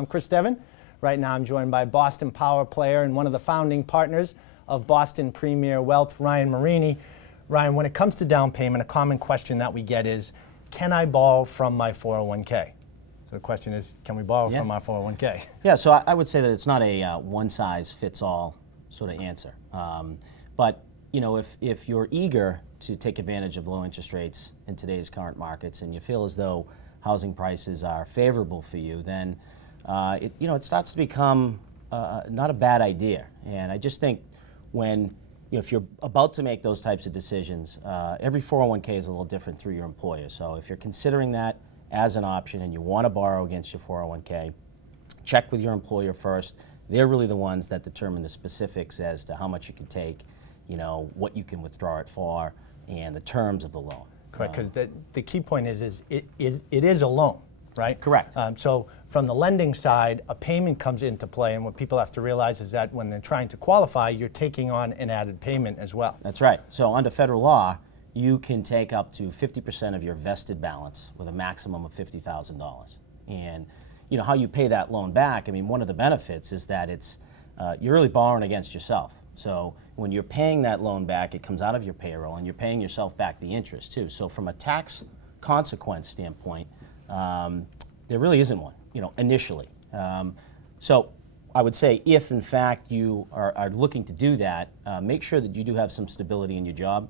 I'm Chris Devon. Right now I'm joined by Boston Power player and one of the founding partners of Boston Premier Wealth, Ryan Marini. Ryan, when it comes to down payment, a common question that we get is, can I borrow from my 401k? So the question is, can we borrow from our 401k? Yeah, so I would say that it's not a one-size-fits-all sort of answer. But you know, if you're eager to take advantage of low interest rates in today's current markets, and you feel as though housing prices are favorable for you, then it starts to become not a bad idea. And I just think when if you're about to make those types of decisions, every 401k is a little different through your employer. So if you're considering that as an option and you want to borrow against your 401k, check with your employer first. They're really the ones that determine the specifics as to how much you can take, what you can withdraw it for, and the terms of the loan. Correct, because the key point is it is a loan, right? Correct. So from the lending side, a payment comes into play, and what people have to realize is that when they're trying to qualify, you're taking on an added payment as well. That's right. So under federal law, you can take up to 50% of your vested balance with a maximum of $50,000. And how you pay that loan back, I mean, one of the benefits is that you're really borrowing against yourself. So when you're paying that loan back, it comes out of your payroll, and you're paying yourself back the interest too. So from a tax consequence standpoint, there really isn't one, initially. So I would say if in fact you are looking to do that, make sure that you do have some stability in your job.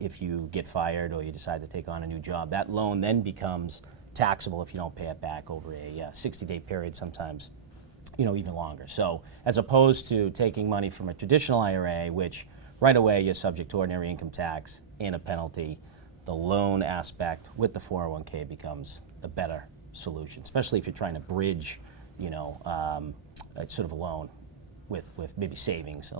If you get fired or you decide to take on a new job, that loan then becomes taxable if you don't pay it back over a 60-day period, sometimes even longer. So as opposed to taking money from a traditional IRA, which right away you're subject to ordinary income tax and a penalty, the loan aspect with the 401k becomes a better solution, especially if you're trying to bridge sort of a loan with maybe savings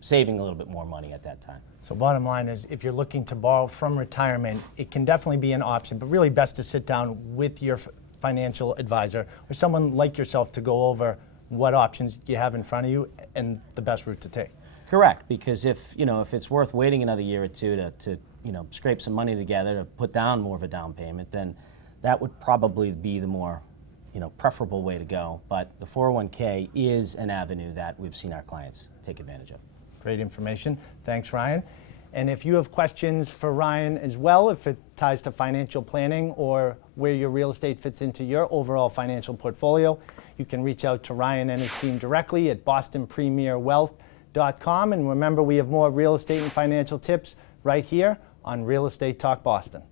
saving a little bit more money at that time. So bottom line is, if you're looking to borrow from retirement, it can definitely be an option, but really best to sit down with your financial advisor or someone like yourself to go over what options you have in front of you and the best route to take. Correct, because if it's worth waiting another year or two to scrape some money together to put down more of a down payment, then that would probably be the more preferable way to go. But the 401k is an avenue that we've seen our clients take advantage of. Great information. Thanks, Ryan. And if you have questions for Ryan as well, if it ties to financial planning or where your real estate fits into your overall financial portfolio, you can reach out to Ryan and his team directly at bostonpremierwealth.com. And remember, we have more real estate and financial tips right here on Real Estate Talk Boston.